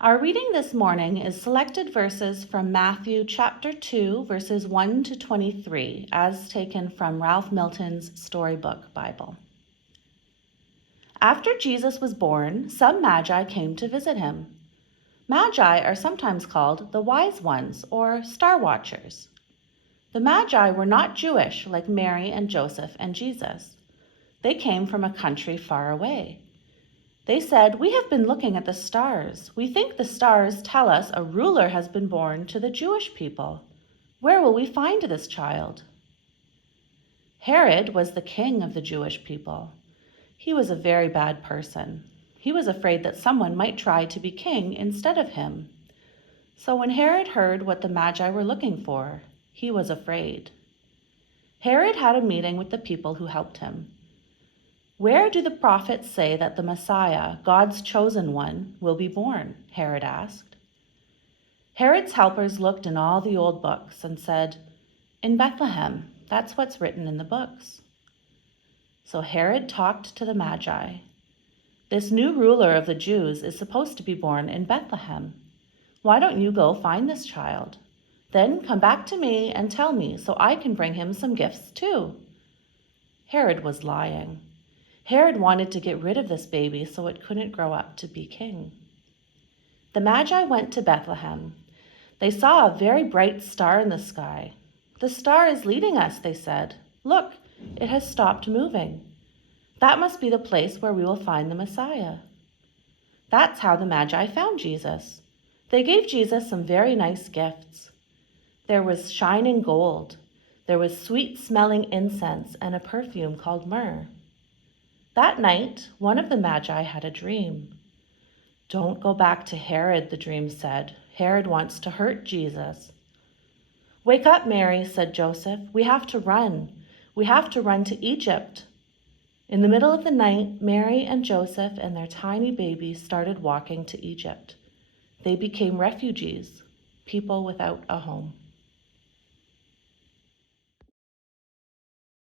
Our reading this morning is selected verses from Matthew chapter 2, verses 1 to 23, as taken from Ralph Milton's Storybook Bible. After Jesus was born, some magi came to visit him. Magi are sometimes called the wise ones or star watchers. The magi were not Jewish like Mary and Joseph and Jesus. They came from a country far away. They said, "We have been looking at the stars. We think the stars tell us a ruler has been born to the Jewish people. Where will we find this child?" Herod was the king of the Jewish people. He was a very bad person. He was afraid that someone might try to be king instead of him. So when Herod heard what the Magi were looking for, he was afraid. Herod had a meeting with the people who helped him. "Where do the prophets say that the Messiah, God's chosen one, will be born?" Herod asked. Herod's helpers looked in all the old books and said, "In Bethlehem, that's what's written in the books." So Herod talked to the Magi. "This new ruler of the Jews is supposed to be born in Bethlehem. Why don't you go find this child? Then come back to me and tell me so I can bring him some gifts too." Herod was lying. Herod wanted to get rid of this baby so it couldn't grow up to be king. The Magi went to Bethlehem. They saw a very bright star in the sky. "The star is leading us," they said. "Look, it has stopped moving. That must be the place where we will find the Messiah." That's how the Magi found Jesus. They gave Jesus some very nice gifts. There was shining gold. There was sweet-smelling incense and a perfume called myrrh. That night, one of the Magi had a dream. "Don't go back to Herod," the dream said. "Herod wants to hurt Jesus." "Wake up, Mary," said Joseph. "We have to run. We have to run to Egypt." In the middle of the night, Mary and Joseph and their tiny baby started walking to Egypt. They became refugees, people without a home.